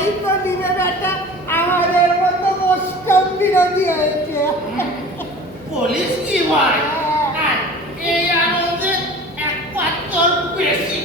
তাই আমাদের মতো মুসলিম বিরোধী হয়েছে। বলিস কি এই আনন্দে একমাত্র বেশি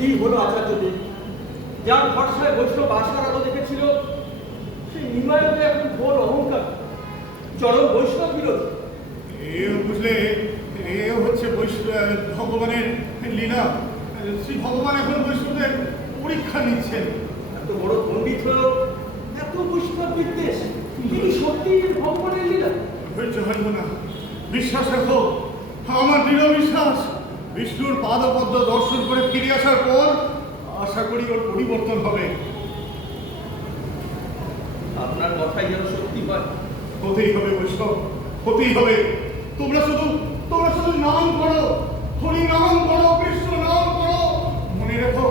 কি হলো আচার্যদেব যার ভরসায় বৈষ্ণব আশার আলো দেখেছিল সেই নিমায়তে এখন ঘোর অহংকার। চরম বৈষ্ণব বিরোধী। এ বুঝলে এ হচ্ছে ভগবানের লীলা। শ্রী ভগবান এখন বৈষ্ণবের পরীক্ষা নিচ্ছেন। এত বড় পণ্ডিত হয়েও এত বৈষ্ণব বিদ্বেষ তিনি সত্যি ভগবানের লীলা? ধৈর্য হারব না। বিশ্বাস রাখো আমার দৃঢ় বিশ্বাস বিষ্ণুর পাদপদ্ম দর্শন করে ফিরে আসার পর আশা করি ওর পরিবর্তন হবে। আপনার কথাই যেন সত্যি হয়। হতেই হবে বৈষ্ণব হতেই হবে। তোমরা শুধু তোমরা শুধু নাম করো হরি নাম করো কৃষ্ণ নাম করো। মনে রেখো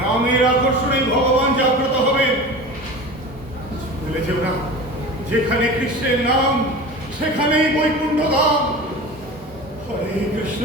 নামের আকর্ষণে ভগবান জাগ্রত হবেন। ভুলে যেও না যেখানে কৃষ্ণের নাম সেখানেই বৈকুণ্ঠ ধাম। হরে কৃষ্ণ।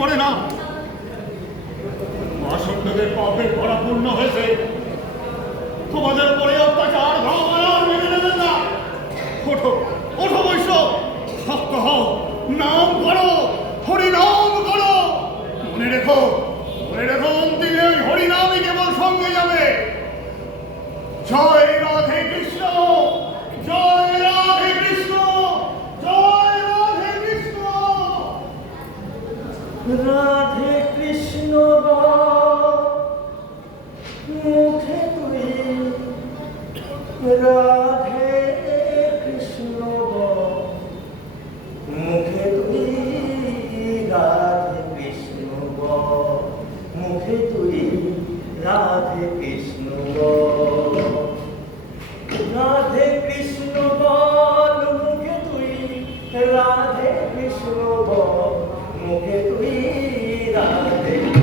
পড়ে না। মা সন্তানের পাপের ভরা পূর্ণ হয়েছে। তোমাদের উপরে অত্যাচার ভগবান মেনে নেবেন না। ওঠো ওঠো বৈশ্য। শক্ত হও, নাম করো হরি নাম করো মনে রেখো মনে রেখো অন্তিমে ওই হরিনামই কেবল সঙ্গে যাবে জয় রাধে কৃষ্ণ জয় রাধে কৃষ্ণ জয় রাধে কৃষ্ণ রাধে কৃষ্ণ মুখে তুই রাধে কৃষ্ণ মুখে তুই রাধে কৃষ্ণ মুখে তুই রাধে কৃষ্ণ রাধে কৃষ্ণ মুখে তুই রাধে কৃষ্ণ 목에 뿌리다.